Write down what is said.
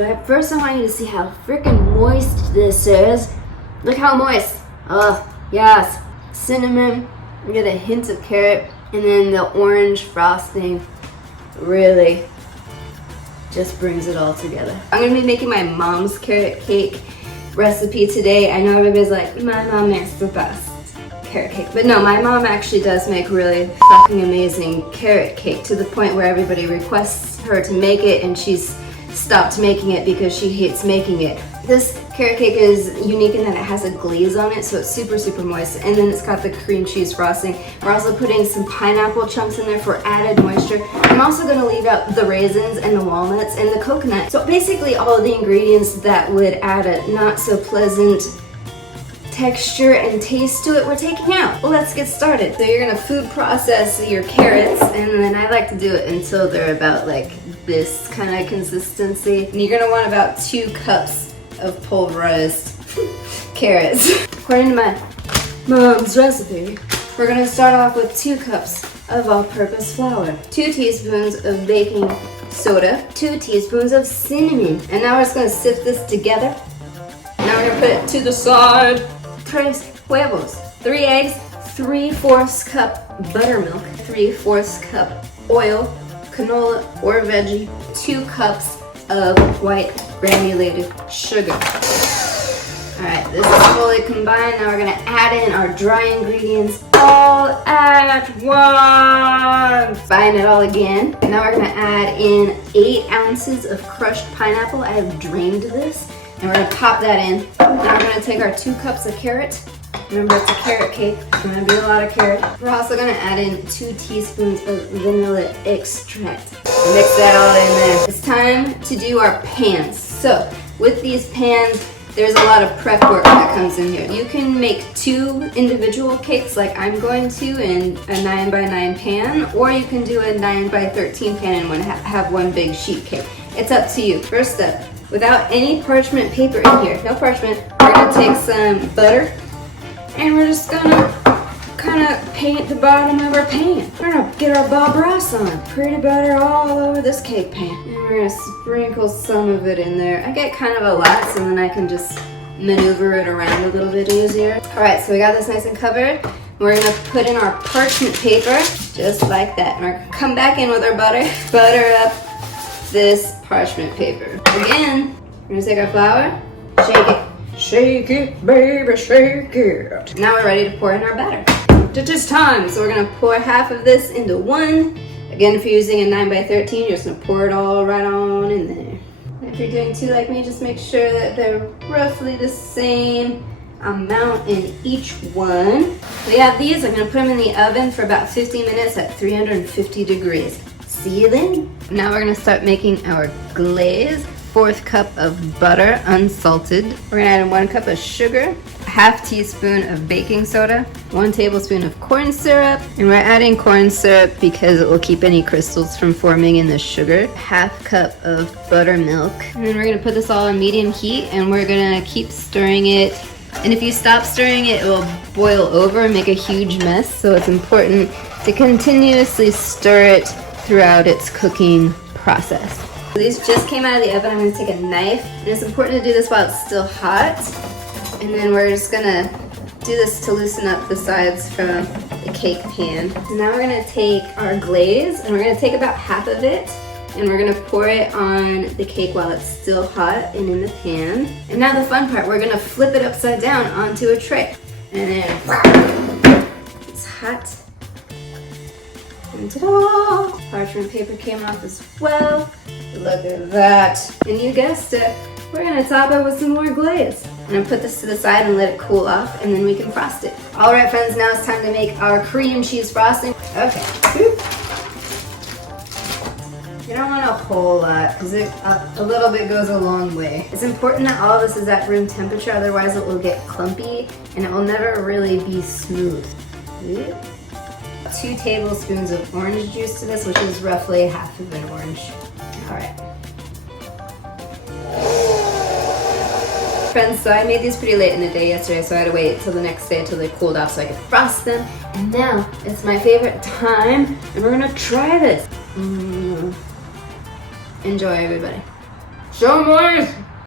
But first I want you to see how freaking moist this is. Look how moist. Oh, yes. Cinnamon, we get a hint of carrot, and then the orange frosting really just brings it all together. I'm gonna be making my mom's carrot cake recipe today. I know everybody's like, my mom makes the best carrot cake. But no, my mom actually does make really fucking amazing carrot cake to the point where everybody requests her to make it and she's stopped making it because she hates making it. This carrot cake is unique in that it has a glaze on it, so it's super, super moist. And then it's got the cream cheese frosting. We're also putting some pineapple chunks in there for added moisture. I'm also gonna leave out the raisins and the walnuts and the coconut. So basically all of the ingredients that would add a not so pleasant texture and taste to it, we're taking out. Well, let's get started. So you're gonna food process your carrots, and then I like to do it until they're about like this kind of consistency. And you're gonna want about 2 cups of pulverized carrots. According to my mom's recipe, we're gonna start off with 2 cups of all-purpose flour, 2 teaspoons of baking soda, 2 teaspoons of cinnamon. And now we're just gonna sift this together. Now we're gonna put it to the side. 3 huevos, 3 eggs, 3/4 cup buttermilk, 3/4 cup oil, canola or veggie, 2 cups of white granulated sugar. Alright, this is fully combined. Now we're gonna add in our dry ingredients all at once. Combine it all again. And now we're gonna add in 8 ounces of crushed pineapple. I have drained this. And we're gonna pop that in. Now we're gonna take our 2 cups of carrot. Remember, it's a carrot cake. It's gonna be a lot of carrot. We're also gonna add in 2 teaspoons of vanilla extract. Mix that all in there. It's time to do our pans. So with these pans, there's a lot of prep work that comes in here. You can make 2 individual cakes like I'm going to in a 9x9 pan, or you can do a 9x13 pan and have one big sheet cake. It's up to you. First step, without any parchment paper in here, no parchment, we're gonna take some butter and we're just gonna kind of paint the bottom of our pan. We're gonna get our Bob Ross on. Pretty butter all over this cake pan. And we're gonna sprinkle some of it in there. I get kind of a lot, so then I can just maneuver it around a little bit easier. All right, so we got this nice and covered. We're gonna put in our parchment paper, just like that. And we're gonna come back in with our butter, butter up this parchment paper. Again, we're gonna take our flour, shake it. Shake it, baby, shake it. Now we're ready to pour in our batter. It is time, so we're gonna pour half of this into one. Again, if you're using a 9x13, you're just gonna pour it all right on in there. If you're doing 2 like me, just make sure that they're roughly the same amount in each one. We have these, I'm gonna put them in the oven for about 15 minutes at 350 degrees. See you then. Now we're gonna start making our glaze. 1/4 cup of butter, unsalted. We're gonna add in 1 cup of sugar, 1/2 teaspoon of baking soda, 1 tablespoon of corn syrup, and we're adding corn syrup because it will keep any crystals from forming in the sugar. 1/2 cup of buttermilk. And then we're gonna put this all on medium heat and we're gonna keep stirring it. And if you stop stirring it, it will boil over and make a huge mess. So it's important to continuously stir it throughout its cooking process. These just came out of the oven. I'm going to take a knife, and it's important to do this while it's still hot. And then we're just going to do this to loosen up the sides from the cake pan. So now we're going to take our glaze, and we're going to take about half of it, and we're going to pour it on the cake while it's still hot and in the pan. And now the fun part, we're going to flip it upside down onto a tray. And then it's hot. And ta-da! Parchment paper came off as well. Look at that. And you guessed it, we're gonna top it with some more glaze. I'm gonna put this to the side and let it cool off, and then we can frost it. All right, friends, now it's time to make our cream cheese frosting. Okay. You don't want a whole lot, because a little bit goes a long way. It's important that all of this is at room temperature, otherwise it will get clumpy, and it will never really be smooth. 2 tablespoons of orange juice to this, which is roughly 1/2 of an orange. All right. Friends, so I made these pretty late in the day yesterday, so I had to wait until the next day until they cooled off so I could frost them. And now it's my favorite time, and we're gonna try this. Enjoy, everybody. So moist.